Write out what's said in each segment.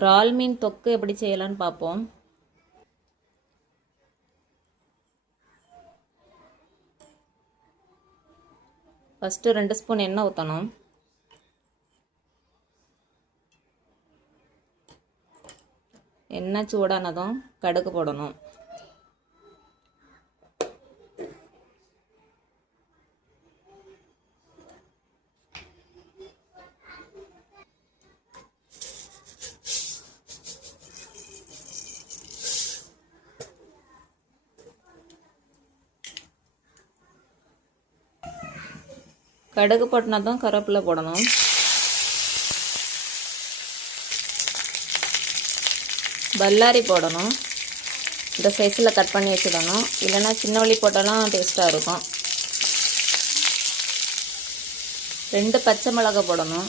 இறால் மீன் தொக்கு எப்படி செய்யலான்னு பார்ப்போம். ஃபஸ்ட்டு 2 ஸ்பூன் எண்ணெய் ஊற்றணும். எண்ணெய் சூடானதும் கடுகு போடணும். கடுகு போட்டினதும் கருவேப்பிலை போடணும். பல்லாரி போடணும். இந்த சைஸில் கட் பண்ணி வச்சிடணும். இல்லைன்னா சின்ன உள்ளி போட்டாலும் டேஸ்ட்டாக இருக்கும். 2 பச்சை மிளகாய் போடணும்.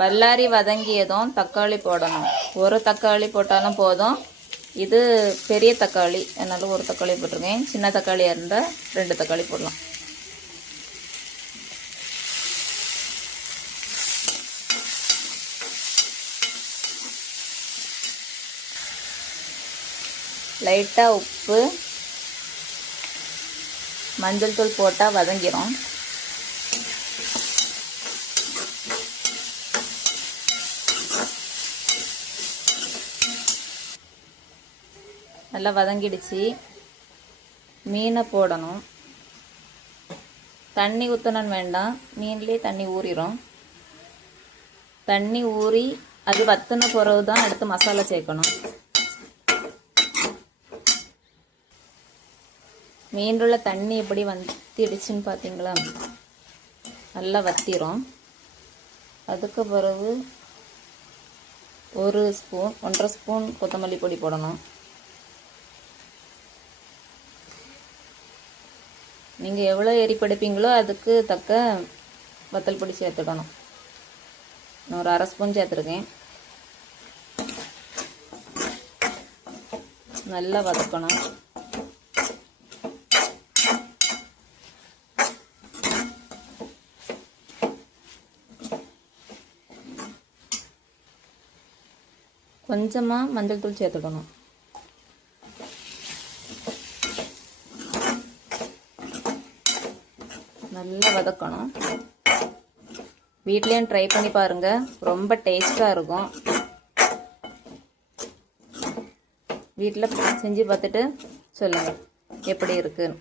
பல்லாரி வதங்கியதும் தக்காளி போடணும். ஒரு தக்காளி போட்டாலும் போதும். இது பெரிய தக்காளி, அதனால் ஒரு தக்காளி போட்டிருக்கேன். சின்ன தக்காளியாக இருந்தால் 2 தக்காளி போடலாம். லைட்டாக உப்பு, மஞ்சள் தூள் போட்டால் வதங்கிடும். நல்லா வதங்கிடுச்சு. மீனை போடணும். தண்ணி ஊற்றணும்னு வேண்டாம், மீன்லேயே தண்ணி ஊறிடும். தண்ணி ஊறி அது வத்தின பிறகு தான் எடுத்து மசாலா சேர்க்கணும். மீனுள்ள தண்ணி எப்படி வத்திடுச்சுன்னு பார்த்தீங்களா? நல்லா வத்திரும். அதுக்கு பிறகு 1 ஸ்பூன் 1.5 ஸ்பூன் கொத்தமல்லி பொடி போடணும். நீங்கள் எவ்வளோ எரிப்படுப்பீங்களோ அதுக்கு தக்க வத்தல் பொடி சேர்த்துக்கணும். நான் ஒரு 1/2 ஸ்பூன் சேர்த்துருக்கேன். நல்லா வதக்கணும். கொஞ்சமாக மஞ்சள் தூள் சேர்த்துக்கணும். நல்லா வதக்கணும். வீட்லேயும் ட்ரை பண்ணி பாருங்கள், ரொம்ப டேஸ்ட்டாக இருக்கும். வீட்டில் செஞ்சு பார்த்துட்டு சொல்லுங்கள் எப்படி இருக்குன்னு.